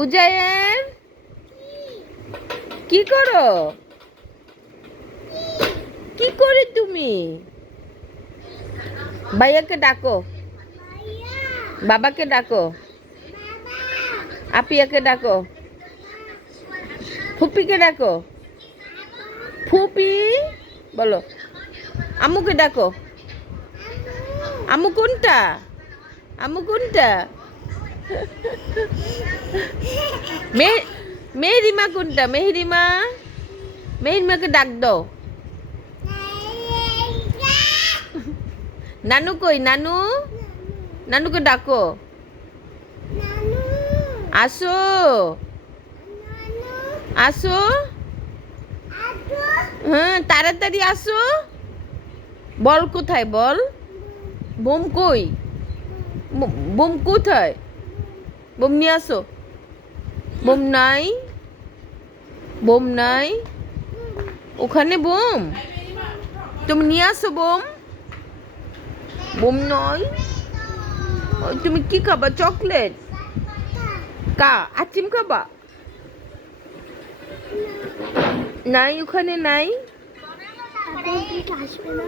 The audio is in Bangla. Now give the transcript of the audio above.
উজায়ের কি করো? কি করে তুমি? ভাইয়াকে ডাকো, বাবাকে ডাকো, আপিয়াকে ডাকো, ফুপিকে ডাকো। ফুপি বলো। আম্মুকে ডাকো। আম্মু কোনটা? আম্মু কোনটা? মেহরিমা কোনটা? মেহরিমা, মেহরিমাকে ডাক দাও। নানু কই? নানু, নানুকে ডাকো। আসো, আসো। হ্যাঁ, তাড়াতাড়ি আসো। বল কোথায়? বল। বোম কই? বোম কোথায়? বোম নিয়ে আসো। বোম নাই, বোম নাই। ওখানে বোম, তুমি নিয়ে আসো বোম। বোম নয়। ওই তুমি কি খাবা? চকলেট? আইসক্রিম খাবা? নাই, ওখানে নাই। আসবে না।